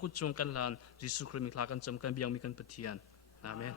กุจงกันลานยิสุคริมิคลากันจำกันเบียงมีกันปะเทียนอาเมน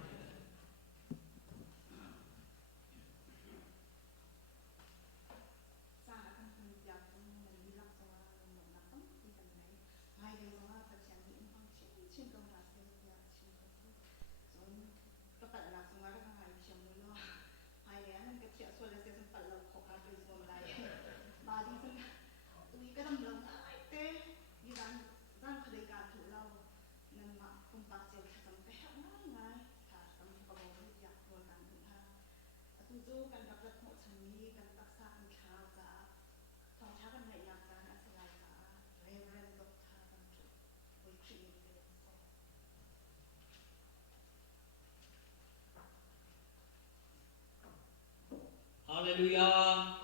Hallelujah.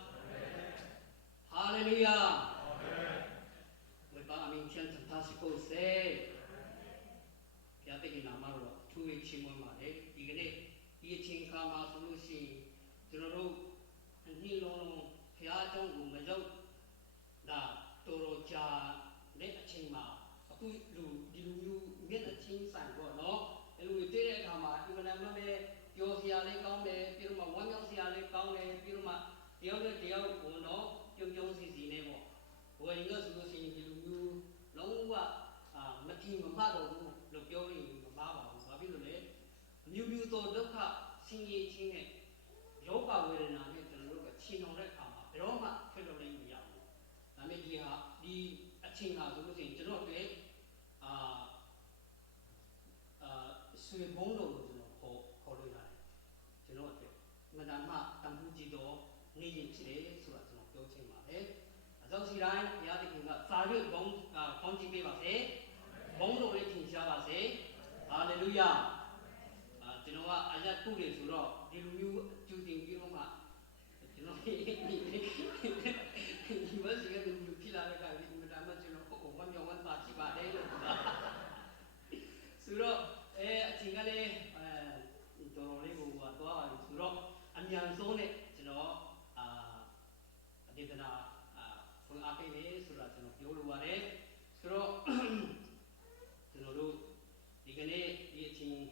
Hallelujah. With I mean, fantastical say. Kiatik in Amaro, 2 weeks in one month, eating Kama Solusi, Turo, and Nilo, Piaton, Majo, da Toroja, Letachima, you get a ching sign, no? And we did it, Kama, even I'm not Yosia Lake on the Pirma, one Yosia Lake on the Pirma, the other deal, no, Young is in Nemo. When you go see you, Longwa, Matin Mamado, Lopiori, Mama, Babylone, you thought Doka, singing Chine, Yoga will not get to look at Chino Rekama, Roma, Federal Yam. I mean, the China losing Genope, Suibono, Corona, Genope, Madame Tambujido, needing today, so that's not building my head. Those who are Fabio Conti Base, Bondo Rating Javase, Hallelujah. You know what? I just put it to rock. You shooting Biroma. You know, he was getting you kill out of Madame, you know, 1 party by day. Suro, Tingale, Dorole, Suro, and Yansone, you know, Didana. Kung api ni surat jenuh diuluare, suro jenuh digane dia cing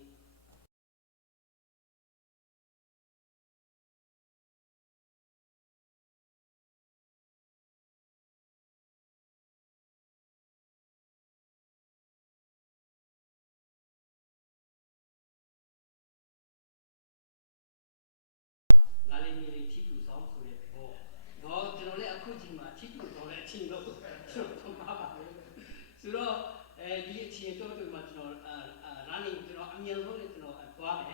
ngalih milih cipu song surat oh, no jenuh le aku cing mah cipu boleh cing lo, suro apa? Suro dia cing tu mah jenuh running jenuh ambil lo jenuh kuat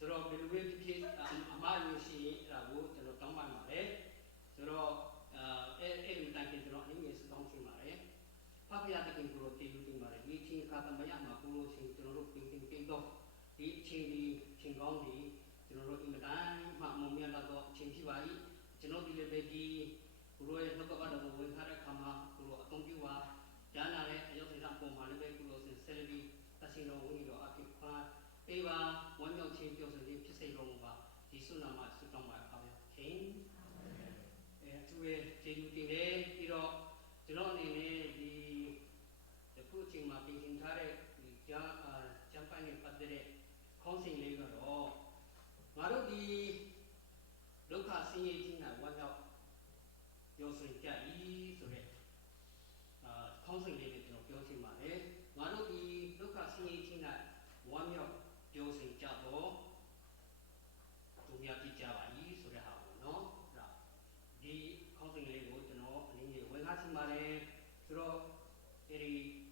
suro belum kita amal mesti ragu jenuh tamban mare, suro minta kita jenuh ni mesti dong cing mare. Papi ada yang perlu tinggal mare, di cing kata banyak mak perlu cing jenuh ting doh, di cing gong di jenuh imadan mak mumia lagu cing siwai, jenuh di lebih di perlu yang nak ada mungkin hari kama perlu atong jiwa, jangan ada yang saya pun mana lebih perlu sendiri tasing orang ini doa kita, eba wanita cing jauh sendiri kisah orang ba, Yesus nama sutong ba apa cing, tuwe cing tinggal iro jenuh ni di Pucing ma pingin kare jampai ni padere konsing lega ro ngaru di loka singi tingna wanya yosun kya I sore konsing lega tino yosun ma ngaru di loka singi tingna wanya yosun kya ro dunia di Jawa I sore ha no ra di konsing lega tino ni wenga sing ma suro eri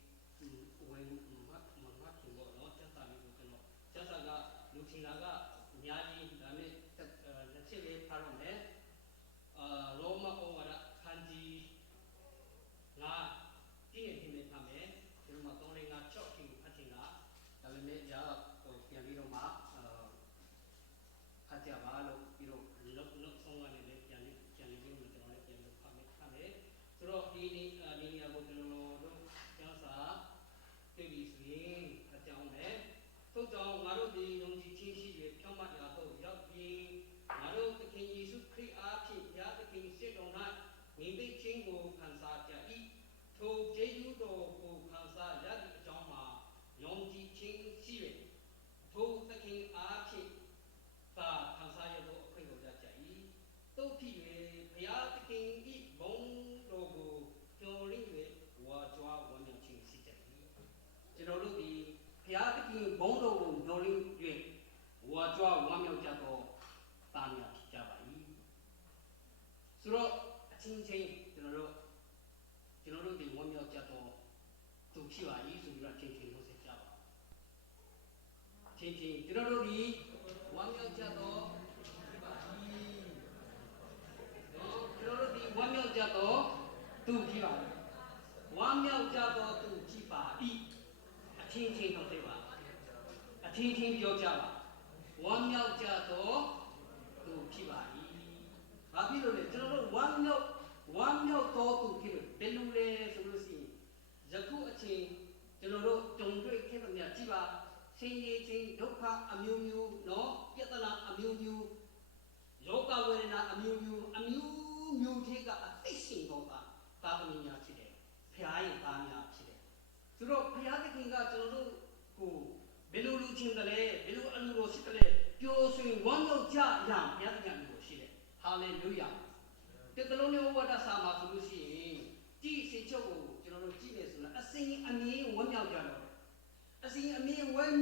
자사가 루티나가 냐지 다음에 책에 바로네 로마 오와라 간지 나 띵에 힘에 밤에 그러면 동네가 쇼킹 파티가 다음에 자 피아니로마 파티아바로 이로 성관에 피아니 비로면 들어오네 피아니 밤에 주로 이니하고 들어오는 양사 대비수인 파티아오네 Trong ngaro di nông chi chi si về trong mặt nhà tôi giáo viên ngaro thực hiện Giêsu Christ áp chỉ giá thực hiện sẽ đồng hành những cái chính của khán giả trả ý thâu chế yếu đồ của khán giả giá ချင်းလို့ဆက်ကြပါချင်းကျွန်တော်တို့ဒီဝမ်းမြောက်ကြတော့ဒီပါကျွန်တော်တို့ဒီဝမ်းမြောက်ကြတော့သူကြည့်ပါဝမ်းမြောက်ကြတော့သူကြည့်ပါဤအချင်းတော့သိပါအချင်းပြောကြပါဝမ်းမြောက်ကြတော့သူကြည့်ပါဤဘာဖြစ်လို့လဲကျွန်တော်တို့ဝမ်းမြောက်တော့သူကြည့်လို့ဘယ်လိုလဲဆိုလို့ရှိရင်ယခုအချိန်ကျွန်တော်တို့ကြုံတွေ့ခဲ့တဲ့များကြည့်ပါဆင်းရဲခြင်းဒုက္ခအမျိုးမျိုးနော်ပြဿနာအမျိုးမျိုးယောဂဝေဒနာအမျိုးမျိုးတွေကအသိရှင်တော့သာသမီများဖြစ်တယ်ဖျားရဲ့သားများဖြစ်တယ်ဆိုတော့ဖျားသခင်ကကျွန်တော်တို့ကိုဘယ်လိုလူချင်းတယ်လဲဘယ်လိုအလူတော်ရှိတယ်လဲပျော်ရွှင်ဝမ်းမြောက်ကြရအောင်ဘုရားသခင်ကိုရှိတယ်ဟာလေလုယာတကလုံးနဲ့ဝတ်တာစာမှာဆိုလို့ရှိရင်ကြည်စေချုပ်ကိုကျွန်တော်တို့ကြည့်နေဆိုတော့အစဉ်အမြဲဝမ်းမြောက်ကြတော့အစဉ်အမြဲဝမ်း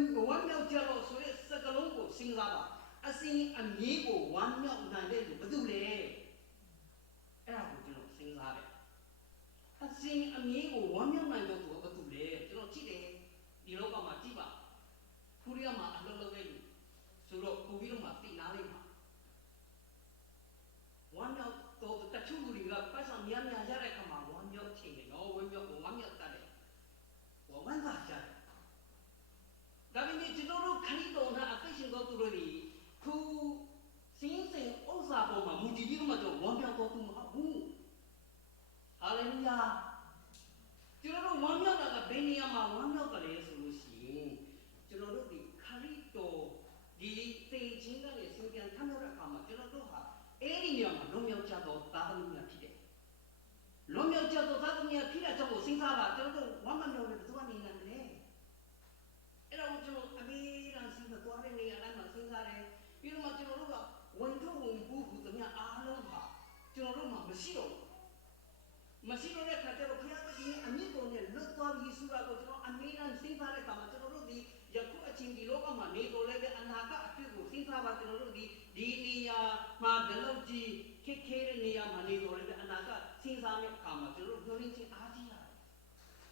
မြောက်ကြတော့ဆိုတဲ့စကလုံးကိုစဉ်းစားပါအစဉ်အမြဲကိုဝမ်းမြောက်နိုင်တဲ့လူဘယ်သူလဲအဲ့ဒါကိုကျွန်တော်စဉ်းစားတယ်အစဉ်အမြဲကိုဝမ်းမြောက်နိုင်တဲ့သူကဘယ်သူလဲကျွန်တော်ကြည့်တယ်ဒီလောကမှာကြည့်ပါခူရီးယားမှာအလုပ်လုပ်တဲ့လူဆိုတော့ကိုပြီးတော့မှသိနာလိုက်ပါဝမ်းမြောက်တော့တချို့လူတွေကပတ်စံများရတဲ့အခါမှာဝမ်းမြောက်ချင်တယ်နော်ဝမ်းမြောက်တတ်တယ်ဝမ်းသာကြတယ်ဒါပေမဲ့ကျွန်တော်တို့ခရီးတော်နဲ့အသိရှင်တော်သူတို့တွေခုစင်းစင်ဥစ္စာပေါ်မှာမူတည်ပြီးတော့မှကျွန်တော်ဝမ်းမြောက်တော့သူမဟုတ်ဘူးဟာလေလုယာကျွန်တော်တို့ဝမ်းမြောက်တာကဘယ်နေရာမှာဝမ်းမြောက်ကြလဲဆိုလို့ရှိရင်ကျွန်တော်တို့ဒီခရီးတော်ဒီသိချင်းကလည်းစင်ပြန်ထမ်းတဲ့အခါမှာကျွန်တော်တို့ဟာအဲ့ဒီနေရာမှာလွန်မြောက်ကြတော့သာသမီများဖြစ်တယ်လွန်မြောက်ကြတော့သာသမီများဖြစ်တဲ့အကြောင်းကိုစဉ်းစားပါကျွန်တော်တို့ဝမ်းမြောက်လို့ဘယ်သူကနေနိုင်လဲအဲ့တော့ကျွန်တော်အမေရန်စီမသွားတဲ့နေရာတိုင်းမှာစဉ်းစားတယ်ပြီးတော့မှကျွန်တော်တို့ကဝန်ထုတ်ဝန်ကူကူတမအားလုံးဟာကျွန်တော်တို့မှာမရှိတော့တဲ့ခါကျတော့ဘုရားသခင်အမြင့်တော်နဲ့လွတ်သွားပြီးဆိုတာကိုကျွန်တော်အမေရန်စဉ်းစားတဲ့အခါမှာကျွန်တော်တို့ဒီယခုအချိန်ဒီလောကမှာနေတော်လည်းတဲ့အနာဂတ်အဖြစ်ကိုစဉ်းစားပါကျွန်တော်တို့ဒီနေရာမှာဒီလောက်ကြီးခက်ခဲတဲ့နေရာမှာနေတော်လည်းတဲ့အနာဂတ်စဉ်းစားတဲ့အခါမှာကျွန်တော်တို့ညှို့နှင်းခြင်းအားကြီးရတယ်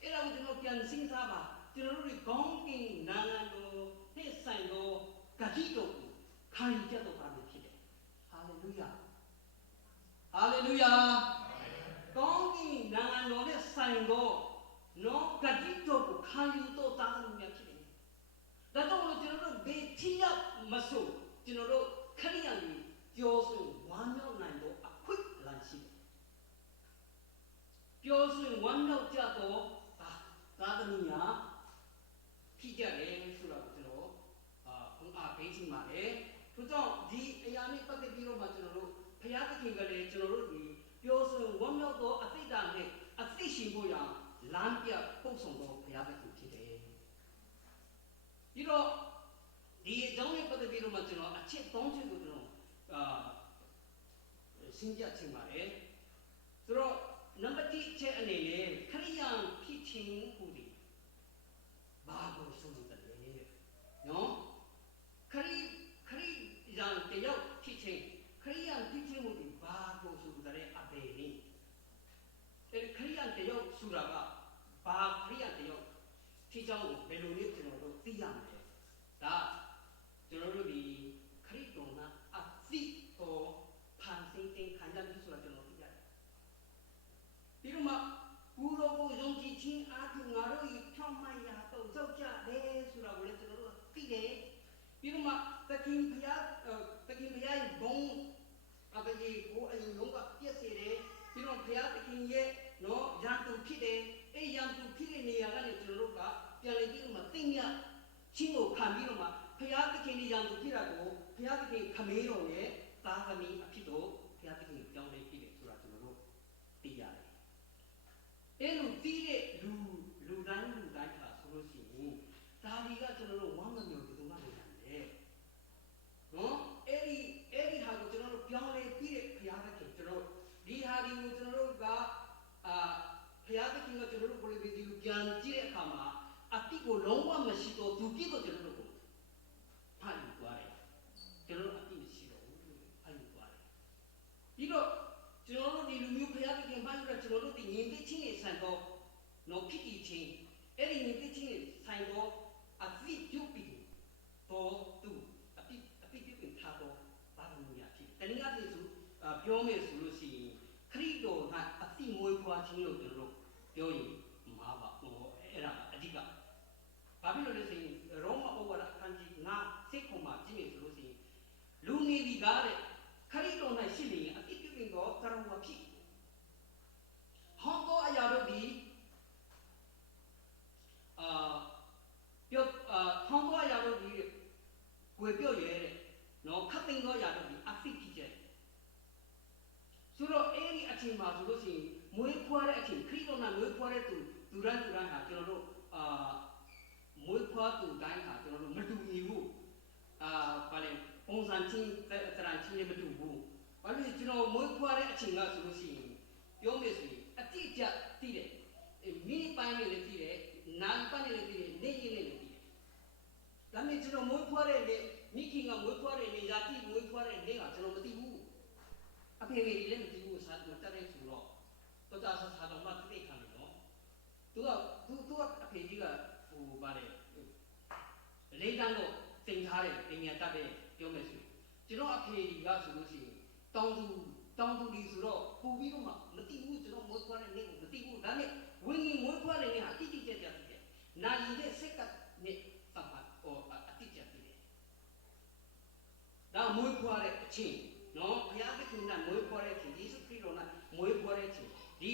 အဲ့ဒါကိုကျွန်တော်ပြန်စဉ်းစားပါကျွန်တော်တို့ဒီကောင်းကင်နိုင်ငံတော်သိဆိုင်သောဂတိတော်ကိုခံယူကြတော့တာဖြစ်တယ်ဟာလေလုယာဟာလေလုယာကောင်းကင်နိုင်ငံတော်နဲ့ဆိုင်သောနော်ဂတိတော်ကိုခံယူတော့တာမျိုးဖြစ်တယ်ဒါတော့ကျွန်တော်တို့ဘေးထိရောက်မဆိုကျွန်တော်တို့ခရိယာကြီးပြောဆိုဝမ်းမြောက်နိုင်တော့အခွင့်အလမ်းရှိတယ်ပြောဆိုဝမ်းမြောက်ကြတော့သာသမီများဖြစ်ကြတယ်ဆိုတော့ကျွန်တော်ဘုရားပေးချင်ပါတယ်ထို့ကြောင့်ဒီအရာနဲ့ပတ်သက်ပြီးတော့မှကျွန်တော်တို့ဘုရားသခင်ကလည်းကျွန်တော်တို့ဒီပြောဆိုဝမ်းမြောက်သောအသိဓာတ်နဲ့အသိရှင်ဖို့ရလမ်းပြပို့ဆောင်သောဘုရားသခင်ဖြစ်တယ်ပြီးတော့ဒီအကြောင်းနဲ့ပတ်သက်ပြီးတော့မှကျွန်တော်အချက်၃ချက်ကိုကျွန်တော်ရှင်းပြချင်ပါတယ်ဆိုတော့နံပါတ်1အချက်အနေနဲ့ခရိယန်ဖြစ်ခြင်းဟူသည်ဘာကိုဆိုလိုတယ်နော်ခရိယန်တယောက်ဖြစ်ခြင်းခရိယန်ဖြစ်ခြင်းဟူသည်ဘာကိုဆိုလိုတယ်အပေနေအဲ့ခရိယန်တယောက်ဆိုတာကဘာခရိယန်တယောက်ဖြစ်ကြောင်းကိုဘယ်လိုလဲကျွန်တော်တို့သိရမယ်ဒါကျွန်တော်တို့ဒီခရစ်တော်ကအသိတော်ဖန်ဆင်းတဲ့ခံရပြီးဆိုတာကျွန်တော်သိရတယ်ပြီးတော့မှဘူရောကိုယုံကြည်ခြင်းအားဖြင့်ငါတို့ဤဖြောင့်မတ်ရာတော့ကြောက်ကြတယ်ဆိုတာကိုလည်းကျွန်တော်တို့သိတယ်ပြီးတော့မှသခင်ဘုရားရဲ့ဘုံအပကြီးကိုအရင်လုံးကပြည့်စေတယ်ပြီးတော့ဘုရားသခင်ရဲ့နော်ရန်သူဖြစ်တယ်အဲ့ရန်သူဖြစ်တဲ့နေရာကနေကျွန်တော်တို့ကပြန်လည်ပြီးတော့မှသိမြချင်းကိုခံပြီးတော့မှဘုရားသခင်ရန်သူဖြစ်တာကိုဘုရားသခင်ခမေးတော်ရဲ့သာသမီအဖြစ်တော့ဘုရားသခင်ကြောင်းလေးဖြစ်တယ်ဆိုတာကျွန်တော်တို့သိရတယ်အဲ့လိုသိတဲ့လူတိုင်းဟာဆိုလို့ရှိရင်ဒါတွေကကျွန်တော်တို့ဝမ်းမြောက်ကြုံရနိုင်တယ်နော်အဲ့ဒီဟာကိုကျွန်တော်တို့ပြောင်းလဲပြီးတဲ့ဘုရားသခင်ကျွန်တော်ဒီဟာဒီကိုကျွန်တော်တို့ကဘုရားသခင်ကကျွန်တော်တို့ကိုလည်းဒီလိုပြန်ကြည့်တဲ့အခါမှာအတိကိုလုံးဝမရှိတော့သူပြည့်တော့ကျွန်တော်တို့ကိုဖတ်ယူသွားတယ်ကျွန်တော်တို့အတိမရှိတော့ဘူးဖတ်ယူသွားတယ်ပြီးတော့ကျွန်တော်တို့ဒီလူမျိုးဘုရားသခင်ဖတ်ယူတော့ကျွန်တော်တို့ဒီညီမချင်းရဲ့ဆန်တော့နော်ဖြစ်တည်ခြင်းအဲ့ဒီညီမချင်းရဲ့ဆ မယ်ဆိုလို့ရှိရင်ခရစ်တော်၌အတိမွေးဖွားခြင်းလို့ကျွန်တော်တို့ပြောရင်မှာပါဟိုအဲ့ဒါအဓိကဘာဖြစ်လို့လဲဆိုရင်ရောမဩဝါဒအခန်းကြီး9စိတ်ခုမှာကြည့်နေဆိုလို့ရှိရင်လူငယ်ဒီကားတဲ့ခရစ်တော်၌ရှိနေရင်အတိပြုပြင်သောကရဝဖြစ်ဟောသောအရာတို့ဒီဟောသောအရာတို့ဒီကိုယ်ပြောရဲတဲ့နော်ခတ်သိမ်းသောအရာတို့ဒီအဖြစ်ဖြစ်ကြတယ်ဆိုတော့အဲ့ဒီအချိန်မှာဆိုလို့ရှိရင်မွေးဖွားတဲ့အချိန်ခရစ်တော်၌မွေးဖွားတဲ့သူရန်ဟာကျွန်တော်တို့မွေးဖွားသူတိုင်းဟာကျွန်တော်တို့မတူညီဘူးဘာလဲပုံစံချင်းတရံချင်းလည်းမတူဘူးဘာလို့ကျွန်တော်မွေးဖွားတဲ့အချိန်ကဆိုလို့ရှိရင်ပြောမယ်ဆိုရင်အတိအကျသိတယ်မိနစ်ပိုင်းနဲ့လည်းသိတယ်နာရီပိုင်းနဲ့လည်းသိတယ်နေ့ရက်နဲ့လည်းသိတယ်ဒါပေမဲ့ကျွန်တော်မွေးဖွားတဲ့နေ့မိခင်ကမွေးဖွားတဲ့နေ့ရာတိမွေးဖွားတဲ့နေ့ကကျွန်တော်မသိဘူးအဖေကြီးလည်းမသိဘူးစားတော့တဲ့ဆိုတော့တော့တာစားတော့မှသိခံတယ်နော်သူကအဖေကြီးကဟိုဗါတယ်လေးတန်းတော့တင်ထားတယ်ပညာတတ်တဲ့ပြောမယ်ဆိုကျွန်တော်အဖေကြီးကဆိုလို့ရှိရင်တောင်သူဒီဆိုတော့ပူပြီးတော့မှမသိဘူးကျွန်တော်မွေးဖွားတဲ့နေ့ကိုမသိဘူးဒါနဲ့ဝင်းကြီးမွေးဖွားတဲ့နေ့ဟာတိတိကျကျသိတယ်နာရီနဲ့စက္ကန့်နဲ့သတ်မှတ်ဟောအတိကျသိတယ်ဒါမွေးဖွားတဲ့အချိန်နော်ဘုရားသခင်ကမွေးဖွားတဲ့အချိန်ယေရှုခရစ်တော်ကမွေးဖွားတဲ့အချိန်ဒီ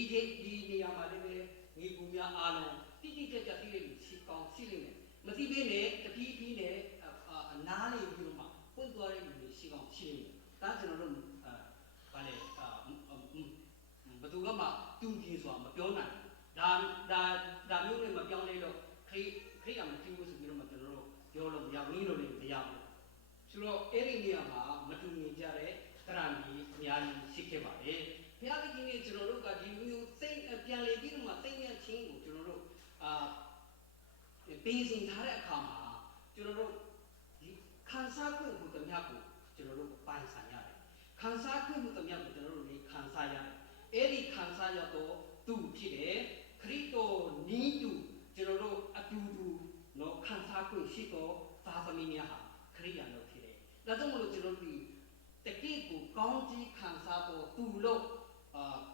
နေရာမှာလည်းပဲညီကူများအားလုံးတိတိကျကျသိတဲ့လူရှိကောင်းရှိလိမ့်မယ်မသိသေးနဲ့တပီးပြီးနဲ့နားလေပြီးတော့မှပွင့်သွားတဲ့လူတွေရှိကောင်းရှိလိမ့်မယ်ဒါကျွန်တော်တို့ဗာလေဘယ်သူကမှတူကြည့်ဆိုတာမပြောနိုင်ဒါမျိုးနဲ့မပြောင်းလဲတော့ခရိယာမကြည့်ဘူးဆိုပြီးတော့မှကျွန်တော်တို့ပြောလို့မရဘူးလို့လည်းမရဘူးဆိုတော့အဲ့ဒီနေရာမှာမတူညီကြတဲ့တရံကြီးအများကြီးရှိခဲ့ပါတယ်ဘုရားသခင်ကကျွန်တော်တို့ကဒီမျိုးသိပြန်လေပြီးတော့မှသိဉာဏ်ချင်းကိုကျွန်တော်တို့ပြင်ဆင်ထားတဲ့အခါမှာကျွန်တော်တို့ဒီခံစားခွင့်ကိုတမျှကိုကျွန်တော်တို့ပိုင်ဆိုင်ရတယ်ခံစားခွင့်ကိုတမျှကိုကျွန်တော်တို့လည်းခံစားရတယ်အဲ့ဒီခံစားရတော့သူဖြစ်တယ်ခရစ်တော်နီးတူကျွန်တော်တို့အတူတူနော်ခံစားခွင့်ရှိတော့သားသမီးများဟာခရိယာလို့ဖြစ်တယ်ဒါကြောင့်မလို့ကျွန်တော်တို့ဒီတကယ့်ကိုကောင်းကြီးခံစားဖို့သူလို့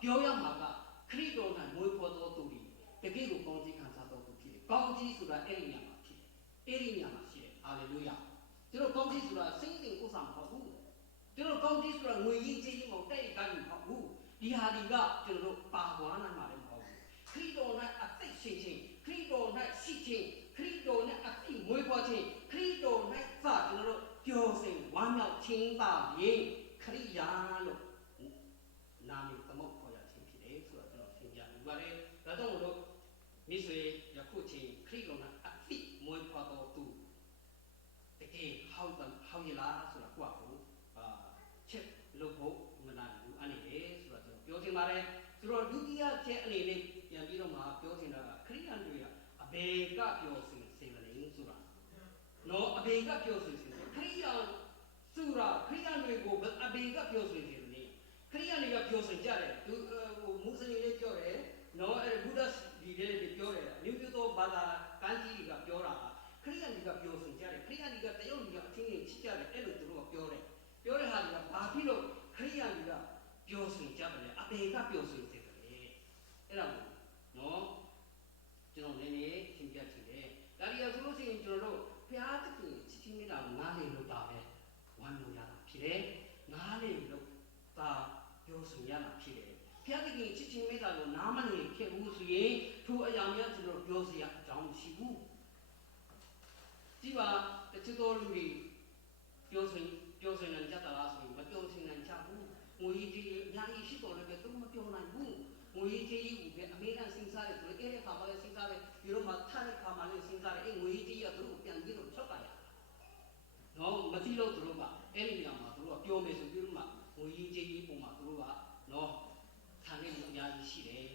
ပြောရမှာကခရစ်တော်၌မွေးဖွားသောသူတွေတကယ့်ကိုကောင်းကြီးခံစားတော်သူဖြစ်တယ်ကောင်းကြီးဆိုတာအဲ့ဒီညမှာဖြစ်တယ်အဲ့ဒီညမှာရှိတယ်ဟာလေလုယာကျွန်တော်ကောင်းကြီးဆိုတာစိတ်တင်ဥစ္စာမဟုတ်ဘူးကျွန်တော်ကောင်းကြီးဆိုတာငွေကြီးကြီးမဟုတ်တဲ့ကမ်းမဟုတ်ဘူးဒီဟာဒီကကျွန်တော်ပါသွားနိုင်မှာလည်းမဟုတ်ဘူးခရစ်တော်၌အသိရှင်ချင်းခရစ်တော်၌ရှိချင်းခရစ်တော်၌အသိမွေးဖွားခြင်းခရစ်တော်၌သာကျွန်တော်တို့ပျော်စိမ်ဝမ်းမြောက်ခြင်းသာရင်ခရိယာလို့နာမည်သမုတ်ခေါ်ရခြင်းဖြစ်တယ်ဆိုတော့ကျွန်တော်ရှင်းပြနေပါတယ်ဒါကြောင့်မို့လို့မိတ်ဆွေယခုချိန်ခရစ်တော်၌အသိမွေးဖွားတော်သူတကယ်ဟောက်ရလားဆိုတာကိုယ့်ကိုချက်လို့ဖို့မနာဘူးအနေနဲ့ဆိုတော့ကျွန်တော်ပြောချင်ပါတယ်ဆိုတော့ဒုတိယချက်အနေနဲ့ပြန်ပြီးတော့မှပြောချင်တာကခရိယန်တွေကအဘေကပြောစေမနေဆိုတာနော်အဘေကပြောစေခရိယန်ဆိုတာခရိယန်တွေကိုအဘေကပြောစေတယ်လေခရိယန်တွေကပြောစေကြတယ်သူမွတ်စလင်တွေပြောတယ်နော်အဲ့ဘုရားဒီတွေပြောတယ်မြို့ပြသောဘာသာကန်းကြီးတွေကပြောတာခရိယန်တွေကပြောစေကြတယ်ခရိယန်တွေကတရုတ်တွေကအချင်းချင်းချစ်ကြတယ်အဲ့လိုသူတို့ကပြောတဲ့ဟာတွေကဘာဖြစ်လို့ခရိယန်တွေကပြောစေကြတယ်အဘေကပြောစေတယ်အဲ့ဒါကိုနော်ကျွန်တော်နည်းနည်းရှင်းပြချင်တယ်ဒါရီရဆိုလို့ရှိရင်ကျွန်တော်တို့ဘုရားသခင်ချစ်ချင်းမေတ္တာကိုနားလည်လို့တာပဲဝမ်းလို့ရတာဖြစ်တယ်နားလည်လို့တာပြောဆိုရတာဖြစ်တယ်ဘုရားသခင်ချစ်ချင်းမေတ္တာကိုနားမလည်ဖြစ်ဘူးဆိုရင်ထိုအရာများကျွန်တော်ပြောစရာအကြောင်းမရှိဘူးဒီပါတချို့သောလူတွေပြောဆိုနိုင်ကြတာလားဆိုရင်မပြောဆိုနိုင်ကြဘူးငွေကြီးအများကြီးရှိတော်လည်းပဲသူမပြောနိုင်ဘူးငွေကြီးကိုပဲအမေရိကန်စဉ်းစားတယ်ဆိုတော့အဲ့ဒီခါမှလည်းစဉ်းစားတယ်ပြီးတော့မှထားတဲ့ခါမှလည်းစဉ်းစားတယ်အဲ့ငွေကြီးကသူတို့ပြန်ပြီးတော့ထွက်ပါရနော်မသိလို့သူတို့ကအဲ့ဒီနေရာမှာသူတို့ကပြောမယ်ဆိုပြီးတော့မှငွေကြီးပုံမှာသူတို့ကနော်ထားနေလို့အများကြီးရှိတယ်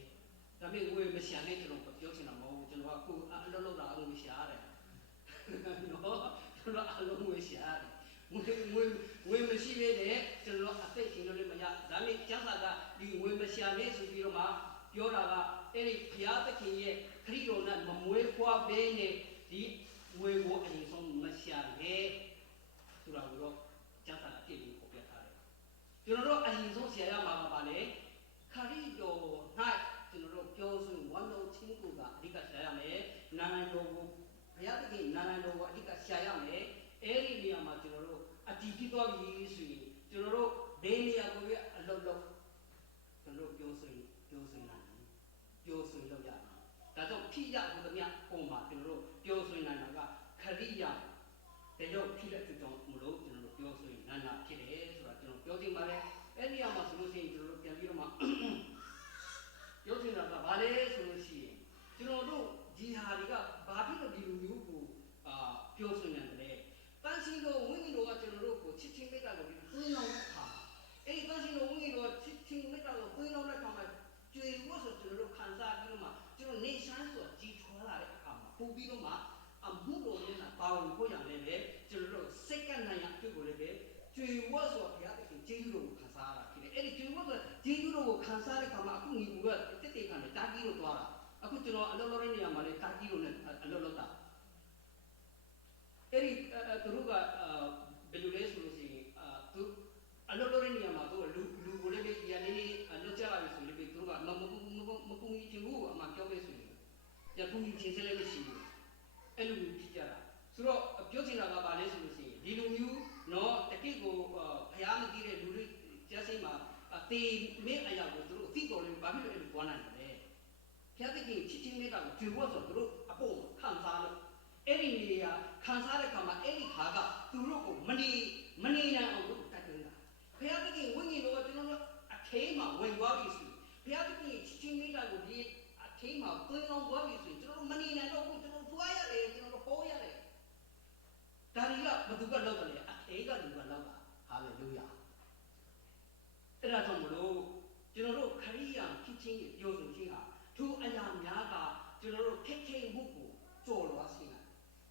ဒါပေမဲ့ငွေမရှာနဲ့ကျွန်တော်ပြောချင်တာမဟုတ်ဘူးကျွန်တော်ကကိုအလုံးလုံးတာငွေရှာရတယ်နော်ကျွန်တော်အလုံးငွေရှာရတယ်ငွေမရှိသေးတဲ့ကျွန်တော်အသက်ရှင်လို့လည်းမရဒါပေမဲ့ကျမ်းစာကဒီငွေမရှာနဲ့ဆိုပြီးတော့မှပြောတာကအဲ့ဒီဘုရားသခင်ရဲ့ခရစ်တော်နဲ့မမွေးဖွားဘဲနဲ့ဒီငွေကိုအရင်ဆုံးမရှာနဲ့ဆိုတာကိုတော့ကျမ်းစာအပြည့်ကိုပြထားတယ်ကျွန်တော်တို့အရင်ဆုံးဆရာရမှာက သွားပြီဆိုရင်ကျွန်တော်တို့ဘယ်နေရာကိုပဲအလုပ်လုပ်ကျွန်တော်တို့ပြောဆိုရင်နိုင်တယ်ပြောဆိုလုပ်ရတယ်ဒါကြောင့်ဖြစ်ရဟိုသမျှပုံမှာကျွန်တော်တို့ပြောဆိုနိုင်တာကခရိယာတရုတ်ဖြစ်တဲ့သူကြောင့်မလို့ကျွန်တော်တို့ပြောဆိုရင်နာဖြစ်တယ်ဆိုတာကျွန်တော်ပြောချင်ပါတယ်အဲ့ဒီအမှာဆိုလို့ရှိရင်ကျွန်တော်တို့ပြန်ပြီးတော့မှပြောချင်တာကဘာလဲဆိုလို့ရှိရင်ကျွန်တော်တို့ဒီဟာတွေကဘာဖြစ်လို့ဒီလိုမျိုးကိုပြောဆိုနေတယ်တန်ရှင်တို့ဝိညာဉ်တော်ကကျွန်တော်တို့ကိုချစ်ချင်းမေတ္တာကိုဒီသွင်းအောင်ခါအဲ့ဒီတန်ရှင်တို့ဝိညာဉ်တော်ချစ်ချင်းမေတ္တာကိုသွင်းအောင်တဲ့ခါမှာကျွေးဖို့ဆိုကျွန်တော်တို့ခံစားပြီးတော့မှကျွန်တော်နေဆန်းဆိုကြီးထွားလာတဲ့အခါမှာပို့ပြီးတော့မှအမှုတော်နဲ့ပါဝင်ဖို့ရလည်းပဲကျွန်တော်တို့စိတ်ကနိုင်ရအဖြစ်ကိုလည်းပဲကျွေးဖို့ဆိုဘုရားသခင်ကျေးဇူးတော်ကိုခံစားရတာဖြစ်တယ်အဲ့ဒီကျွေးဖို့ဆိုကျေးဇူးတော်ကိုခံစားတဲ့ခါမှာအခုညီကူကတက်တေခံနဲ့တာကြီးလို့သွားတာအခုကျွန်တော်အလုပ်လုပ်တဲ့နေရာမှာလည်းတာကြီးလို့နဲ့အလုပ်လုပ်တာအဲ့ဒီသူတို့ကဘယ်လိုလဲဆိုလို့ရှိရင်သူအလုပ်လုပ်တဲ့နေရာမှာသူလူကိုလည်းပဲဒီအနေနဲ့လွတ်ကြလာပြီဆိုရင်သူတို့ကမကူညီချင်ဘူးအမှပြောပေးဆိုရင်ညကူညီချင်စလည်းမရှိဘူးအဲ့လိုမျိုးဖြစ်ကြတာဆိုတော့ပြောချင်တာကဘာလဲဆိုလို့ရှိရင်ဒီလိုမျိုးနော်တကိကိုဖျားမကြည့်တဲ့လူတွေကျက်စိမှာတေမင်းအရာကိုသူတို့အသိတော်လေးဘာဖြစ်လို့အဲ့လိုပွားနိုင်တယ်ဖျားတကိချစ်ချင်းလေးကကိုကြွေဖို့ဆိုသူတို့အပေါ်ခံစားလို့အဲ့ဒီနေရာခံစားတဲ့ခါမှာအဲ့ဒီခါကသူတို့ကိုမနေနိုင်အောင်လို့တိုက်တွန်းတာဘုရားသခင်ဝိညာဉ်တော်ကကျွန်တော်တို့အထဲမှာဝင်သွားပြီဆိုဘုရားသခင်ချစ်ချင်းမိတာကိုဒီအထဲမှာသွင်းအောင်သွားပြီဆိုကျွန်တော်တို့မနေနိုင်တော့ဘူးကျွန်တော်တို့သွားရတယ်ကျွန်တော်တို့ဟောရတယ်ဒါတွေကဘသူကလောက်တယ်အထဲကလူကလောက်တာဟာလေလုယာအဲ့ဒါကြောင့်မလို့ကျွန်တော်တို့ခရိယာန်ဖြစ်ချင်းရဲ့ပြောဆိုခြင်းဟာသူအရာများကကျွန်တော်တို့ခက်ခဲမှုကိုကြော်လွှားစေတာ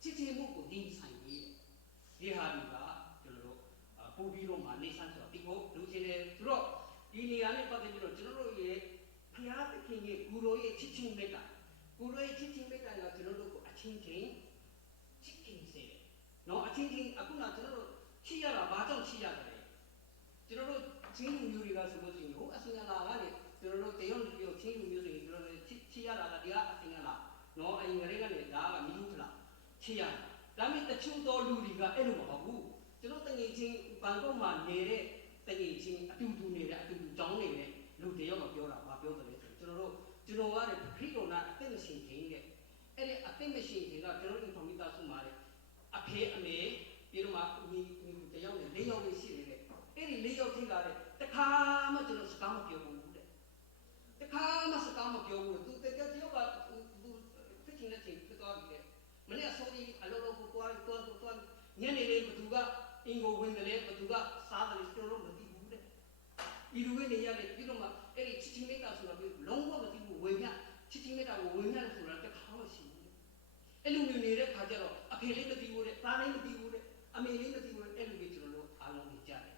ချစ်ချင်းမှုကိုဒီဆိုင်ရေးဒီဟာတွေကကျွန်တော်တို့ပို့ပြီးတော့မှနေဆန်းဆိုတာဒီကိုလူချင်းတယ်ဆိုတော့ဒီနေရာနဲ့ပတ်သက်ပြီးတော့ကျွန်တော်တို့ရဲ့ဘုရားသခင်ရဲ့ဂူတော်ရဲ့ချစ်ချင်းမေတ္တာဂူတော်ရဲ့ချစ်ချင်းမေတ္တာကကျွန်တော်တို့ကိုအချင်းချင်းချစ်ခင်စေတယ်နော်အချင်းချင်းအခုနကျွန်တော်တို့ချစ်ရတာဘာကြောင့်ချစ်ရတယ်ကျွန်တော်တို့ချင်းလူမျိုးတွေကဆိုလို့ရှိရင်ဟိုအစင်ကလာကနေကျွန်တော်တို့တရုတ်လူမျိုးချင်းလူမျိုးတွေကျွန်တော်တို့ချစ်ရတာကဒီကအစင်ကလာနော်အရင်ကလေးကနေဒါကမီးလူထလာချစ်ရတယ်ဒါပေမဲ့တချို့သောလူတွေကအဲ့လိုမဟုတ်ဘူးကျွန်တော်တငယ်ချင်းဘန်ကောက်မှာနေတဲ့တငယ်ချင်းအတူတူကြောင်းနေတဲ့လူတယောက်ကပြောတာမပြောတယ်ဆိုကျွန်တော်ကလည်းခရစ်တော်နာအသက်မရှိခင်တဲ့အဲ့ဒီအသက်မရှိခင်ကကျွန်တော်တို့ဖမီတာဆုမှာတဲ့အဖေအမေပြီးတော့မှညီတယောက်နဲ့၄ယောက်ပဲရှိနေတယ်အဲ့ဒီ၄ယောက်ထိလာတဲ့တခါမှကျွန်တော်စကားမပြောဘူးတဲ့တခါမှစကားမပြောဘူးသူတကယ်တယောက်ကသူဖြစ်ချင်တဲ့ချိန်ဖြစ်သွားပြီတဲ့မနေ့အစောကြီးအလောလောကိုသွားညနေလေးဘသူကအင်ကိုဝင်တယ်ဘသူကစားတယ်ကျွန်တော်တို့မသိဘူးတဲ့ဒီလိုပဲနေရတယ်ပြီးတော့မှအဲ့ဒီချစ်ချင်းမေတ္တာဆိုတာပြီးလုံးဝမသိဘူးဝင်ရချစ်ချင်းမေတ္တာကိုဝင်ရတယ်ဆိုတာတခါမှရှိဘူးအဲ့လိုမျိုးနေတဲ့ခါကျတော့အဖေလေးမသိဘူးတဲ့သားလေးမသိဘူးတဲ့အမေလေးမသိဘူးတဲ့အဲ့လိုမျိုးကျွန်တော်တို့အားလုံးနေကြတယ်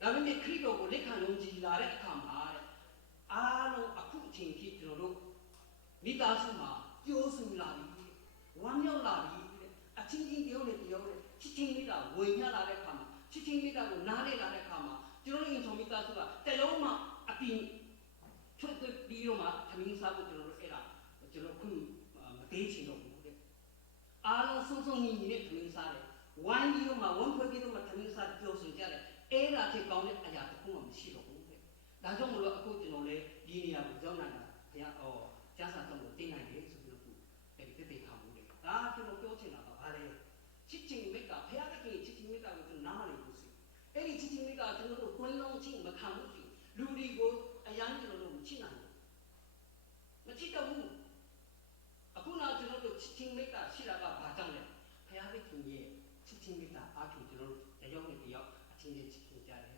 ဒါပေမဲ့ခရစ်တော်ကိုလက်ခံယုံကြည်လာတဲ့အခါမှာတဲ့အားလုံးအခုအချိန်ထိကျွန်တော်တို့မိသားစုမှာပြောဆိုလာပြီဝမ်းမြောက်လာပြီအချင်းချင်းတယောက်နဲ့တယောက်နဲ့ချစ်ချင်းမေတ္တာဝင်ရလာတဲ့အခါမှာချစ်ချင်းမေတ္တာကိုနားလည်လာတဲ့အခါမှာကျွန်တော်တို့အင်ဆောင်မိသားစုကတလုံးမှအပြင်ထွက်ပြီးတော့မှသမင်းစားဖို့ကျွန်တော်တို့အဲ့ဒါကျွန်တော်ခုမသေးချင်တော့ဘူးတဲ့အားလုံးစုံစုံညီညီနဲ့သမင်းစားတယ်ဝိုင်းပြီးတော့မှဝမ်းဖွဲ့ပြီးတော့မှသမင်းစားပြောဆိုကြတယ်အဲ့ဒါဖြစ်ကောင်းတဲ့အရာတစ်ခုမှမရှိတော့ဘူးတဲ့ဒါကြောင့်မလို့အခုကျွန်တော်လည်းဒီနေရာကိုရောက်လာတာဘုရားကျမ်းစာတော်ကိုသိနိုင်တယ်ဆိုပြီးတော့အဲ့ဒီတိတ်ခါမှုတယ်ဒါကျွန်တော်ပြောချင်တာကဘာလဲချစ်ချင်းမေတ္တာဘုရားသခင်ချစ်ချင်းမေတ္တာကိုကျွန်တော်နားမလည်ဘူးစီအဲ့ဒီချစ်ချင်းမေတ္တာကျွန်တော်တို့တွင်းလုံးချင်းမခံဘူးစီလူတွေကိုအရန်ကျွန်တော်တို့မချစ်နိုင်ဘူးမချစ်တော့ဘူးအခုနောက်ကျွန်တော်တို့ချစ်ချင်းမေတ္တာရှိတာကဘာကြောင့်လဲဘုရားသခင်ရဲ့ချစ်ချင်းမေတ္တာအားဖြင့်ကျွန်တော်တို့တယောက်နဲ့တယောက်အချင်းချင်းချစ်ခင်ကြတယ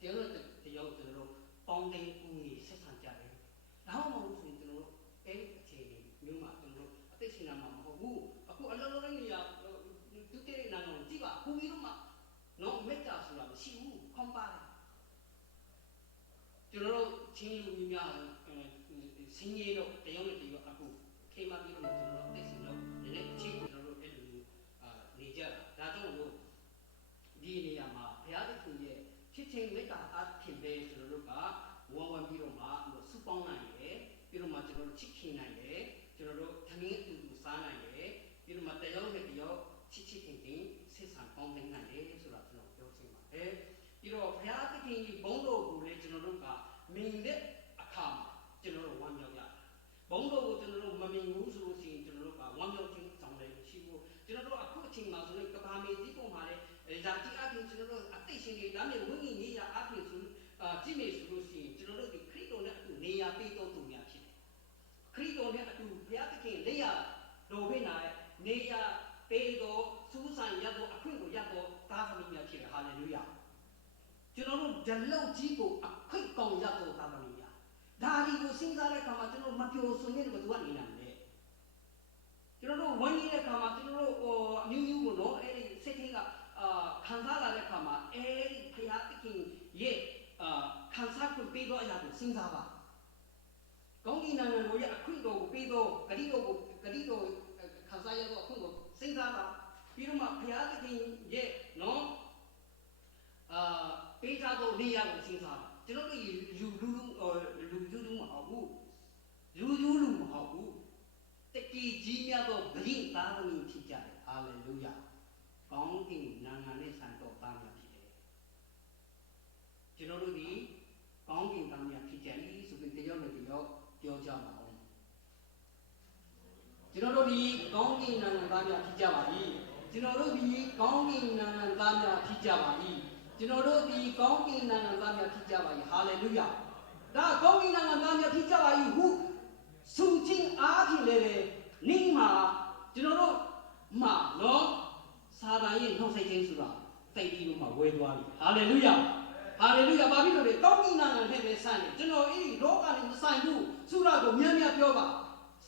်တယောက်နဲ့တယောက်ကျွန်တော်တို့ပေါင်းတင်ဦးနေဆက်ဆံကြတယ်ဒါမှမဟုတ်ဆိုရင်ကျွန်တော်တို့အဲ့ဒီအခြေအနေမျိုးမှာကျွန်တော်တို့အသိရှင်နာမှာမဟုတ်ဘူးအခုအလုံးလုံးနေရသူတည်းနာတော့ကြည့်ပါဘူးပြီးတော့မှနော်မေတ္တာဆိုတာမရှိဘူးခွန်ပါတယ်ကျွန်တော်တို့ချင်းလူမျိုးများဆင်းရဲတော့တယောက်နဲ့တယောက်အခုခေမပြီးတော့ကျွန်တော်တို့သိရှင်တော့ဒီနေ့အချင်းကျွန်တော်တို့အဲ့လိုနေကြတာဒါကြောင့်လို့ဒီနေရာမှာဘုရားသခင်ရဲ့ချစ်ချင်းမေတ္တာအားဖြင့်ပဲကျွန်တော်တို့ကဝမ်းပြီးတော့မှစုပေါင်းနိုင်တယ်ပြီးတော့မှကျွန်တော်တို့ချစ်ခင်နိုင်တယ်ကျွန်တော်တို့ထမင်းအတူတူစားနိုင်တယ်ပြီးတော့မှတယောက်နဲ့တယောက်ချစ်ခင်ဆက်ဆံပေါင်းသိနိုင်တယ် ရှင်တွေဒါနဲ့ဝိညာဉ်ရေးရာအပြင်ဆိုကြည့်မယ်ဆိုလို့ရှိရင်ကျွန်တော်တို့ဒီခရစ်တော်နဲ့အတူနေရာပေးတော်သူများဖြစ်တယ်ခရစ်တော်နဲ့အတူဘုရားသခင်လက်ရတော်ပေးနိုင်နေရာပေးတော်စူးစမ်းရတော်အခွင့်ကိုရတော်သားသမီးများဖြစ်တယ်ဟာလေလုယာကျွန်တော်တို့ဓလောက်ကြီးကိုအခွင့်ကောင်းရတော်သားသမီးများဒါဒီကိုစဉ်းစားတဲ့အခါမှာကျွန်တော်မပြောဆိုနေတယ်ဘယ်သူကနေနိုင်လဲကျွန်တော်တို့ဝန်ကြီးတဲ့အခါမှာကျွန်တော်တို့အမျိုးမျိုးကိုတော့အဲ့ဒီစိတ်ထဲကခံစားလာတဲ့အခါမှာအဲ့ဒီဘုရားသခင်ရဲ့ခံစားခွင့်ပေးတော့အရာကိုစဉ်းစားပါကောင်းကင်နိုင်ငံကိုရအခွင့်တော်ကိုပေးတော့ဂတိတော်ခံစားရတော့အခွင့်ကိုစဉ်းစားပါပြီးတော့မှဘုရားသခင်ရဲ့နော်ပေးထားတော့နေရာကိုစဉ်းစားပါကျွန်တော်တို့လူမဟုတ်ဘူးလူမဟုတ်ဘူးတကယ်ကြီးများသောဗလိသားသမီးဖြစ်ကြတယ်ဟာလေလုယာကောင်းကင်နိုင်ငံနဲ့ဆန်တော်သားများဖြစ်တယ်ကျွန်တော်တို့ဒီကောင်းကင်သားများဖြစ်ကြ၏ဆိုပြီးတရားနဲ့တရားပြောကြပါဦးကျွန်တော်တို့ဒီကောင်းကင်နိုင်ငံသားများဖြစ်ကြပါ၏ကျွန်တော်တို့ဒီကောင်းကင်နိုင်ငံသားများဖြစ်ကြပါ၏ကျွန်တော်တို့ဒီကောင်းကင်နိုင်ငံသားများဖြစ်ကြပါ၏ဟာလေလုယာဒါကောင်းကင်နိုင်ငံသားများဖြစ်ကြပါ၏ဟုဆုချင်းအားဖြင့်လည်းနိမှာကျွန်တော်တို့မှာနော်စာတန်ရဲ့နှုတ်ဆက်ခြင်းဆိုတာသိပြီးတော့မှဝဲသွားပြီဟာလေလုယာဘာဖြစ်လို့လဲကောင်းကင်နိုင်ငံနဲ့ပဲဆိုင်တယ်ကျွန်တော်အဲ့ဒီလောကနဲ့မဆိုင်ဘူးဆိုတာကိုများများပြောပါ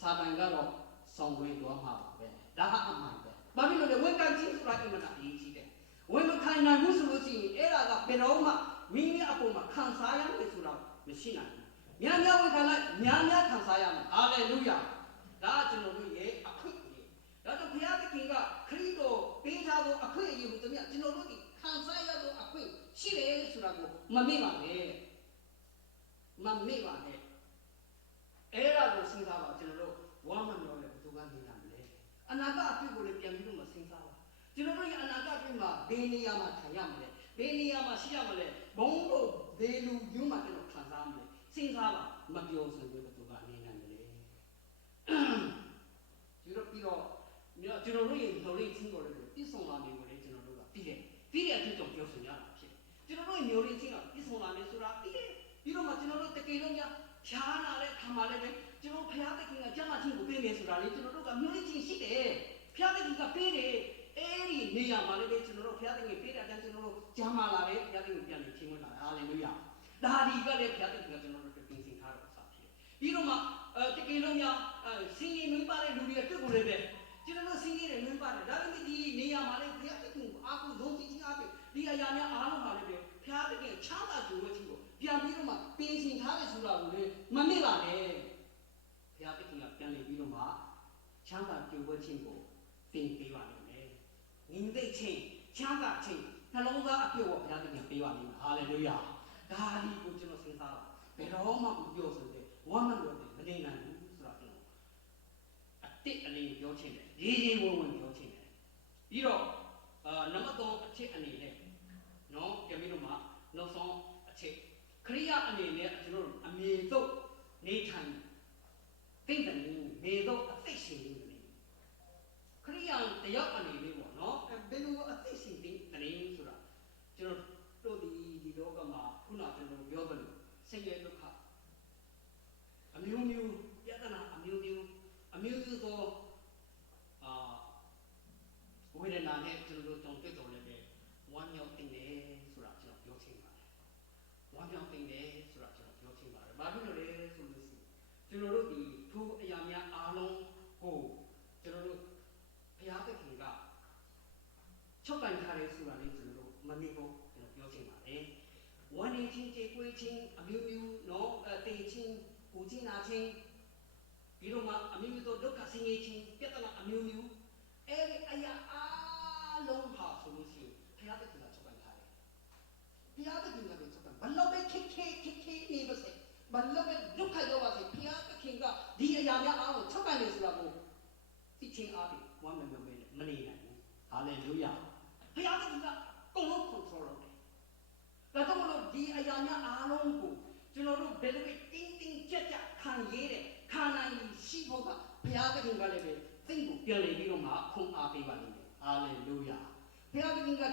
စာတန်ကတော့ဆောင်ဝဲသွားမှာပဲဒါဟာအမှန်ပဲဘာဖြစ်လို့လဲဝန်ကန်ခြင်းဆိုတာအမှန်တရားကြီးတယ်ဝန်မခံနိုင်ဘူးဆိုလို့ရှိရင်အဲ့ဒါကဘယ်တော့မှမိမိအပေါ်မှာခံစားရမယ်ဆိုတာမရှိနိုင်ဘူးများများဝန်ခံလိုက်များခံစားရမယ်ဟာလေလုယာဒါကျွန်တော်တို့ရဲ့အခွင့်အရေးဒါကြောင့်ဘုရားသခင်ကခရစ်တော်ပေးထားသောအခွင့်အရေးကိုကျွန်တော်တို့ဒီခံစားရသောအခွင့်ရှိတယ်ဆိုတာကိုမမေ့ပါနဲ့အဲ့ဒါကိုစဉ်းစားပါကျွန်တော်တို့ဝမ်းမမျောလဲဘယ်သူကနေနိုင်လဲအနာဂတ်အဖြစ်ကိုလည်းပြန်ပြီးတော့မစဉ်းစားပါကျွန်တော်တို့ရဲ့အနာဂတ်အတွင်းမှာဘယ်နေရာမှာထိုင်ရမလဲဘယ်နေရာမှာရှိရမလဲဘုံတို့ဘယ်လူမျိုးမှာကျွန်တော်ခံစားမလဲစဉ်းစားပါမပြောဆိုရင်ဘယ်သူကနေနိုင်လဲပြီးတော့ကျွန်တော်တို့ရဲ့လိုရင်းချင်းကိုလည်းပြည့်စုံလာနေကိုလည်းကျွန်တော်တို့ကပြီးတဲ့အဖြစ်တော့ပြောဆိုရတာဖြစ်ကျွန်တော်တို့ရဲ့မျိုးရင်းချင်းကပြည့်စုံလာနေဆိုတာပြီးတော့မှကျွန်တော်တို့တကယ်လို့များဖြားလာတဲ့ခါမှလည်းကျွန်တော်ဘုရားသခင်ကကျမ်းစာချင်းကိုပေးမယ်ဆိုတာလေကျွန်တော်တို့ကမျိုးရင်းချင်းရှိတယ်ဘုရားသခင်ကပေးတယ်အဲ့ဒီနေရာမှာလည်းကျွန်တော်တို့ဘုရားသခင်ပေးတဲ့အတိုင်းကျွန်တော်တို့ကျမ်းမာလာတယ်ဘုရားသခင်ပြန်ပြီးချင်းဝင်လာတယ်ဟာလေလုယာဒါဒီကလည်းဘုရားသခင်ကကျွန်တော်တို့ပြင်ဆင်ထားတဲ့ဥစ္စာဖြစ်ပြီးတော့မှတကယ်လို့များစင်ရင်မင်းပါတဲ့လူတွေအတွက်ကိုလည်းပဲကျွန်တော်တို့စင်ရင်တွေမင်းပါတယ်ဒါပေမဲ့ဒီနေရာမှာလည်းဘုရားသခင်ကိုအားကိုးဆုံးခြင်းအားဖြင့်ဒီအရာများအားလုံးပါလည်းပဲဘုရားသခင်ချမ်းသာကြွယ်ဝခြင်းကိုပြန်ပြီးတော့မှပြင်ဆင်ထားတဲ့ဆိုတာကိုလည်းမမေ့ပါနဲ့ဘုရားသခင်ကပြန်လည်ပြီးတော့မှချမ်းသာကြွယ်ဝခြင်းကိုသင်ပေးပါလိမ့်မယ်ငြိမ်သက်ခြင်းချမ်းသာခြင်းနှလုံးသားအပြည့်အဝဘုရားသခင်ပေးပါလိမ့်မယ်ဟာလေလုယာဒါဒီကိုကျွန်တော်စဉ်းစားပါဘယ်တော့မှမပြောဆိုတဲ့ဝမ်းမလို့မနေနိုင်ဘူးဆိုတာကျွန်တော်အတိတ်အနေပြောချင်တယ်ရေးဝံပြောချင်တယ်ပြီးတော့နံပါတ်3အချက်အနေနဲ့နော်ပြန်ပြီးတော့မှနောက်ဆုံးအချက်ခရိယာအနေနဲ့ကျွန်တော်အမြင်ဆုံးနေထိုင်သိတဲ့နေတော့အသိရှင်နေတယ်ခရိယာတယောက်အနေနဲ့ပေါ့နော်ဘယ်လိုအသိရှင်သိတယ်ဆိုတာကျွန်တော်တို့ဒီလောကမှာခုနကျွန်တော်ပြောသလိုဆင်းရဲဒုက္ခအမျိုးမျိုးပြဿနာအမျိုးမျိုးသောဝေဒနာနဲ့ကျွန်တော်တို့ကြုံတွေ့တော်လည်းပဲဝမ်းမြောက်တင်တယ်ဆိုတာကျွန်တော်ပြောချင်ပါတယ်ဝမ်းမြောက်တင်တယ်ဆိုတာကျွန်တော်ပြောချင်ပါတယ်ဘာဖြစ်လို့လဲဆိုလို့ရှိရင်ကျွန်တော်တို့ဒီထိုးအရာများအားလုံးကိုကျွန်တော်တို့ဘုရားသခင်ကချုပ်ကန်ထားတယ်ဆိုတာလေးကျွန်တော်တို့မမေ့ဖို့ကျွန်တော်ပြောချင်ပါတယ်ဝမ်းနေချင်းကြေကွေးချင်းအမျိုးမျိုးနော်တေချင်းကိုချင်းနာချင်းပြီးတော့မှအမျိုးမျိုးသောဒုက္ခဆင်းရဲခြင်းပြဿနာအမျိုးမျိုးအဲ့ဒီအရာအားလုံးဟာဆိုလို့ရှိရင်ဘုရားသခင်ကချုပ်ကန်ထားတယ်ဘုရားသခင်ကချုပ်ကန်ဘလို့ပဲခက်နေပါစေဘလို့ပဲဒုက္ခရောက်ပါစေဘုရားသခင်ကဒီအရာများအားလုံးချုပ်ကန်နေဆိုတာကိုသိချင်းအားဖြင့်ဝမ်းမြောက်မနေနိုင်ဘူးဟာလေလုယာဘုရားသခင်ကကုန်လုံး control လုပ်တယ်ဒါကြောင့်မလို့ဒီအရာများအားလုံးကိုကျွန်တော်တို့ဘယ်လိုပဲတင်းကြပ်ခံရတဲ့ခံနိုင်ရှိဖို့ကဘုရားသခင်ကလည်းပဲသိကိုပြန်လည်ပြီးတော့မှခွန်အားပေးပါလိမ့်မယ်ဟာလေလုယာဘုရားသခင်က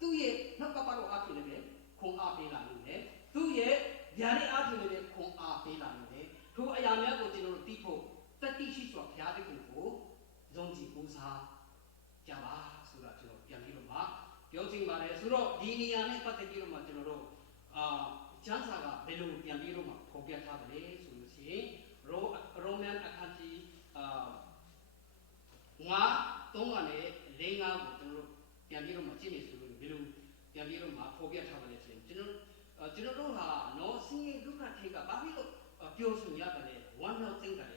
သူ့ရဲ့နှုတ်ကပတ်တော်အဖြစ်လည်းခွန်အားပေးလာနေတယ်သူ့ရဲ့ဉာဏ်နဲ့အဖြစ်လည်းခွန်အားပေးလာနေတယ်ထိုအရာများကိုကျွန်တော်တို့သိဖို့တတိရှိစွာဘုရားသခင်ကိုယုံကြည်ပူဇော်ကြပါဆိုတာကျွန်တော်ပြန်ပြီးတော့မှပြောချင်ပါတယ်ဆိုတော့ဒီနေရာနဲ့ပတ်သက်ပြီးတော့မှကျွန်တော်တို့ကျမ်းစာကဘယ်လိုပြန်ပြီးတော့မှဖော်ပြထားတယ်လဲဆိုလို့ရှိရင်ရိုမန်အခန်းကြီး3ကနေ4 5ကိုကျွန်တော်တို့ပြန်ပြီးတော့မှကြည့်နေဆိုလို့ဘယ်လိုပြန်ပြီးတော့မှဖော်ပြထားတယ်ဆိုရင်ကျွန်တော်တို့ဟာနော်ဆင်းရဲဒုက္ခထိကဘာဖြစ်လို့ပြောဆိုရတယ်ဝမ်းမြောက်သိတယ်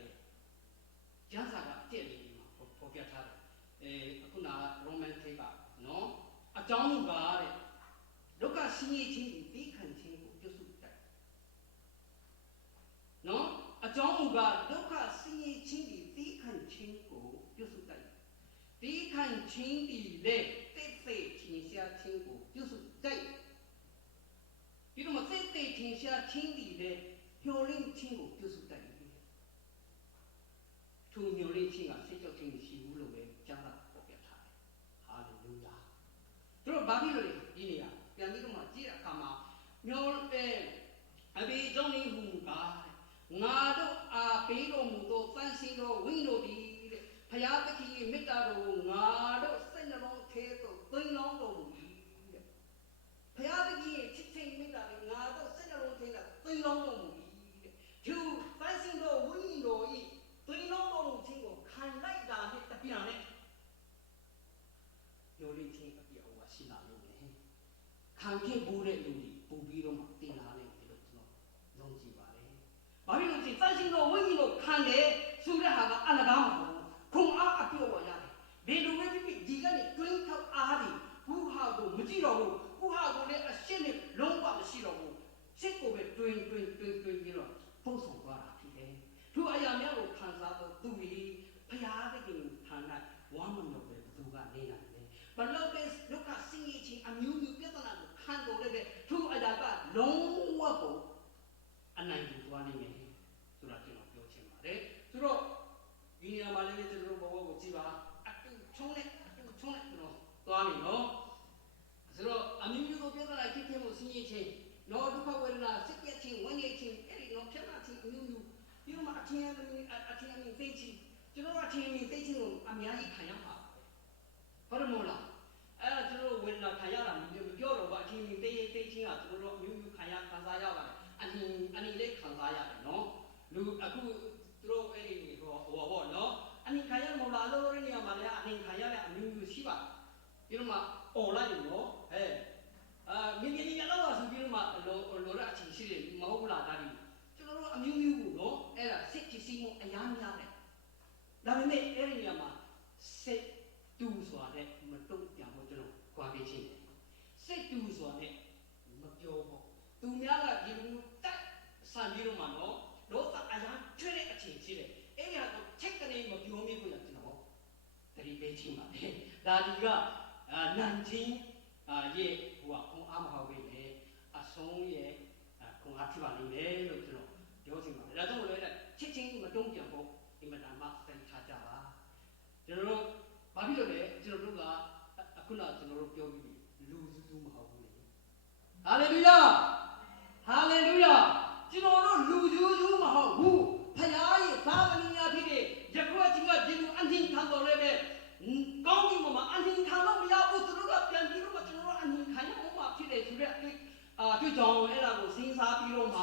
ကျမ်းစာကအကျက်လေးမှာဖော်ပြထားတယ်အခုနရိုမန်ထိကနော်အကြောင်းကတဲ့ဒုက္ခဆင်းရဲခြင်းကိုသိခံခြင်းကိုပြုစုတယ်နော်အကြောင်းကဒုက္ခဆင်းရဲခြင်းကိုသိခံခြင်းကိုပြုစုတယ်သိခံခြင်းဒီလေသိသိခြင်းရှားခြင်းကိုပြုစုတယ်ဒီလိုမှသိသိခြင်းရှားခြင်းဒီလေမျောလင့်ခြင်းကိုပြုစုတယ်သူမျောလင့်ခြင်းကစိတ်ကြောက်ခြင်းရှိဘူးလို့ပဲကျမ်းစာပေါ်ပြထားတယ်ဟာလေလုယာသူတို့ဘာဖြစ်လို့လဲဒီနေရာပြန်ပြီးတော့မှကြည့်တဲ့အခါမှာမျောအဘိဓမ္မာဟူမူကားငါတို့အားပေးတော်မူသောသန့်စင်သောဝိညာဉ်တော်သည်တဲ့ဘုရားသခင်၏မေတ္တာတော်ကိုငါတို့စိတ်နှလုံးထဲသို့သွင်းလောင်းတော်မူ၏တဲ့ဘုရားသခင်ရဲ့ချစ်ခြင်းမေတ္တာကိုငါတို့စိတ်နှလုံးထဲကသွင်းလောင်းတော်မူ၏တဲ့သူသန့်စင်သောဝိညာဉ်တော်၏သွင်းလောင်းတော်မူခြင်းကိုခံလိုက်တာနဲ့တပြိုင်နက်ပြောလိမ့်ခြင်းအပြောင်းအရှိလာလို့ပဲခံခဲ့ဖို့တဲ့လူတွေပို့ပြီးတော့မှတင်လာတယ်လို့ကျွန်တော်ယုံကြည်ပါတယ်။ဘာဖြစ်လို့ဒီသန့်စင်သောဝိညာဉ်ကိုခံတယ်ဆိုတဲ့ဟာကအလကားမဟုတ်ဘူး။ခွန်အားအပြောင်းရတယ်။ဘယ်လိုပဲဖြစ်ဖြစ်ဒီကနေတွင်းထောက်အားတွေဘူးဟာကိုမကြည့်တော့ဘူး။ဘူးဟာကိုလည်းအရှင်းနဲ့လုံးဝမရှိတော့ဘူး။စိတ်ကိုပဲတွင်းပြီးတော့ပုံဆောင်သွားတာဖြစ်တယ်။သူအရာများကိုခံစားတော့သူတွေဖျားတဲ့ခင်ခံနိုင်ဝမ်းမလို့ပဲသူကနေနိုင်တယ်။ဘလို့ပဲဒုက္ခဆင်းရဲခြင်းအမျိုးမျိုးပြဿနာကိုခံတော်လည်းပဲသူအရာကလုံးဝကိုအနိုင်ယူသွားနိုင်မယ်ဆိုတာကျွန်တော်ပြောချင်ပါတယ်ဆိုတော့ဒီနေရာမှာလည်းကျွန်တော်တို့ဘဝကိုကြည့်ပါအတူချုံးနဲ့ကျွန်တော်သွားပြီနော်ဆိုတော့အမျိုးမျိုးကိုပြဿနာဖြစ်ဖြစ်မှုဆင်းရဲခြင်းနော်ဒုက္ခဝေဒနာစိတ်ပြည့်ခြင်းဝမ်းနည်းခြင်းအဲ့ဒီတော့ဖြစ်လာခြင်းအမျိုးမျိုးဒီမှာအထင်အမြင်သိခြင်းကျွန်တော်အထင်အမြင်သိခြင်းကိုအများကြီးခံရပါဟုတ်တယ်မို့လားအဲ့ဒါကျွန်တော်ဝေဒနာခံရတာမပြောတော့ဘာအထင်အမြင်သိခြင်းကကျွန်တော်တို့အမျိုးမျိုးခံစားရပါတယ်အနည်းလေးခံစားရတယ်နော်လူအခုသူတို့အဲ့ဒီဟောပေါ့နော်အနည်းခံရမလားလို့နေရာမှာလည်းအနည်းခံရတဲ့အမျိုးမျိုးရှိပါတယ်ပြီးတော့မှអော်လိုက်နော်မြင်းမြင်းလောက်ဆိုပြီးတော့မှလောရအချင်းရှိတယ်မဟုတ်ဘူးလားဒါဒီကျွန်တော်တို့အမျိုးမျိုးကိုနော်အဲ့ဒါစစ်ဖြစ်စီမှုအများများတယ်ဒါပေမဲ့အဲ့ဒီနေရာမှာစစ်တူဆိုတာနဲ့မတုံ့ပြန်ဖို့ကျွန်တော်ကြွားပေးခြင်းစစ်တူဆိုတာနဲ့မပြောဖို့သူများကဒီလိုတိုက်ဆန်ပြီးတော့မှနော်လောကအရာချွဲတဲ့အချင်းရှိတယ်အဲ့ဒီဟာကိုချက်ကနေမပြောမိဘူးလားကျွန်တော်တတိပေးခြင်းပါပဲဒါဒီကနန်ချင်းရဲ့ဟိုကခွန်အားမဟုတ်ပဲလေအဆုံးရဲ့ခွန်အားဖြစ်ပါလိမ့်မယ်လို့ကျွန်တော်ပြောချင်ပါတယ်ဒါကြောင့်လည်းချက်ချင်းမတုံ့ပြန်ဖို့ဒီမှာမှသင်ထားကြပါကျွန်တော်တို့ဘာဖြစ်လို့လဲကျွန်တော်တို့ကအခုနကျွန်တော်တို့ပြောပြီးလူစုမဟုတ်ဘူးလေဟာလေလုယာကျွန်တော်တို့လူစုမဟုတ်ဘူးဖခင်ရဲ့သာသမီများဖြစ်တဲ့ယခုအချိန်ကဒီလိုအန်တင်ခံတော်လည်းပဲကောင်းကင်မှာအန်တင်ခံလို့မရဘူးသူတို့ကပြန်ပြီးတော့ကျွန်တော်တို့အန်တင်ခံရအောင်မှဖြစ်တယ်ဆိုတဲ့အတွေ့ကြောင့်အဲ့ဒါကိုစဉ်းစားပြီးတော့မှ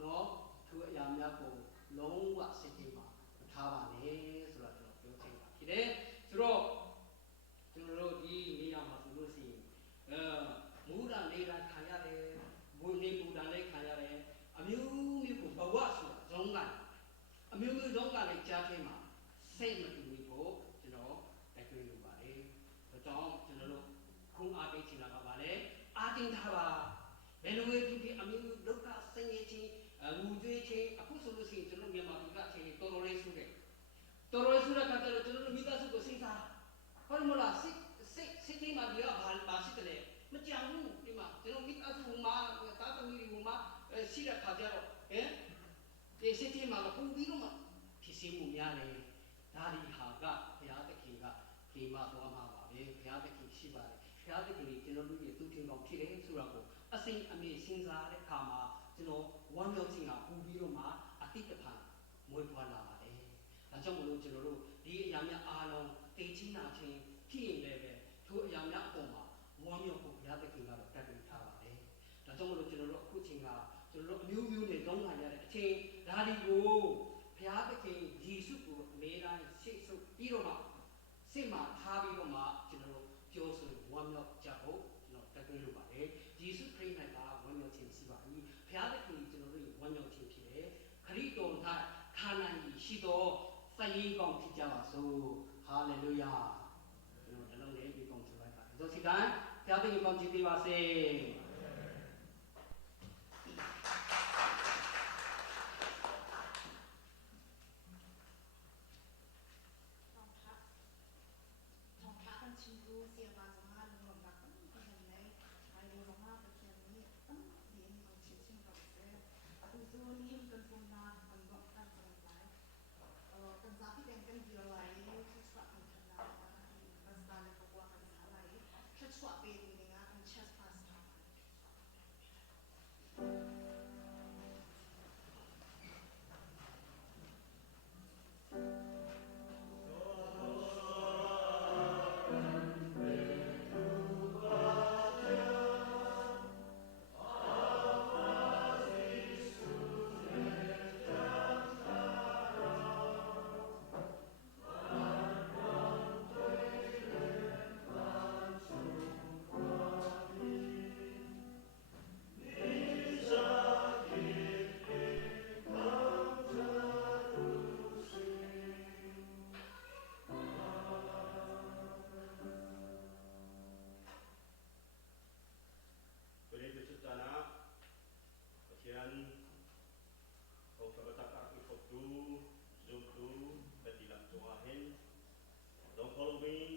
နော်သူအရာများကိုလုံးဝစိတ်ကြီးမှာမထားပါနဲ့ဆိုတာကျွန်တော်ပြောချင်တာဖြစ်တယ်ဆိုတော့ကျွန်တော်တို့ဒီနေရာမှာဆိုလို့ရှိရင်မူရနေရာခံရတယ်ဘုန်းကြီးပူတာလည်းခံရတယ်အမျိုးမျိုးကိုဘဝဆိုတာဇုံးကအမျိုးမျိုးဇုံးကလည်းကြားထဲမှာစိတ်မတူဘူးဖို့ကျွန်တော်တိုက်တွန်းလိုပါတယ်ဒါကြောင့်ကျွန်တော်တို့ခုအားပေးချင်တာကပါလေအားတင်ထားပါဘယ်လိုပဲဖြစ်ဖြစ်အမျိုးမျိုးဒုက္ခဆင်းရဲခြင်းငူသွေးခြင်းအခုဆိုလို့ရှိရင်ကျွန်တော်မြန်မာပြည်ကအချိန်တော်တော်လေးဆိုးတဲ့ကတည်းကကျွန်တော်တို့မိသားစုကိုစိတ်ထားဘာလို့မလားစိတ်ကြီးမှာဒီကဘာရှိတယ်လဲမကြောက်ဘူးဒီမှာကျွန်တော်မိသားစုမှာတာသမီတွေမှာရှိတဲ့ခါကျတော့ဒီစိတ်ကြီးမှာပူပြီးတော့မှဖြစ်စီမှုများတယ်ဒါဒီဟာကဘုရားသခင်ကဒီမှာသွားမှာပါပဲဘုရားသခင်ရှိပါတယ် ဘုရားသခင်ကြီးကျွန်တော်တို့ရဲ့သူထင်ကောင်းဖြစ်တယ်ဆိုတာကိုအစိမ့်အမြင့်စဉ်းစားတဲ့အခါမှာကျွန်တော်ဝမ်းမြောက်ခြင်းကပူပြီးတော့မှအတိတ်တဖန်မွေးဖွားလာပါတယ်။ဒါကြောင့်မလို့ကျွန်တော်တို့ဒီအရာများအားလုံးသိချင်းနာချင်းဖြစ်ရင်လည်းပဲထိုအရာများအပေါ်မှာဝမ်းမြောက်ဖို့ဘုရားသခင်ကတော့တတ်သိထားပါတယ်။ဒါကြောင့်မလို့ကျွန်တော်တို့အခုချိန်ကကျွန်တော်တို့အမျိုးမျိုးနဲ့တောင်းခံရတဲ့အချိန်ဒါဒီကိုဘုရားသခင်ယေရှုကိုအမေတိုင်းရှေ့ဆုပ်ပြီးတော့မှစိတ်မှာထားပြီးတော့မှကျွန်တော်တို့ပြောဆိုဝမ်းမြောက်ကြဖို့ကျွန်တော်တက်သွင်းလိုပါတယ်။ယေရှုခရစ်၌ကဝမ်းမြောက်ခြင်းရှိပါ၏။ဘုရားသခင်ကျွန်တော်တို့ဝမ်းမြောက်ခြင်းဖြစ်တယ်။ခရစ်တော်၌ခန္ဓာကြီးရှိသောသရင်ကောင်းဖြစ်ကြပါစို့။ဟာလေလုယာ။ကျွန်တော်တလုံးလေးပြီးကောင်းဆိုလိုက်ပါတယ်။သောစီတိုင်းဘုရားသခင်ကောင်းချီးပေးပါစေ။ Following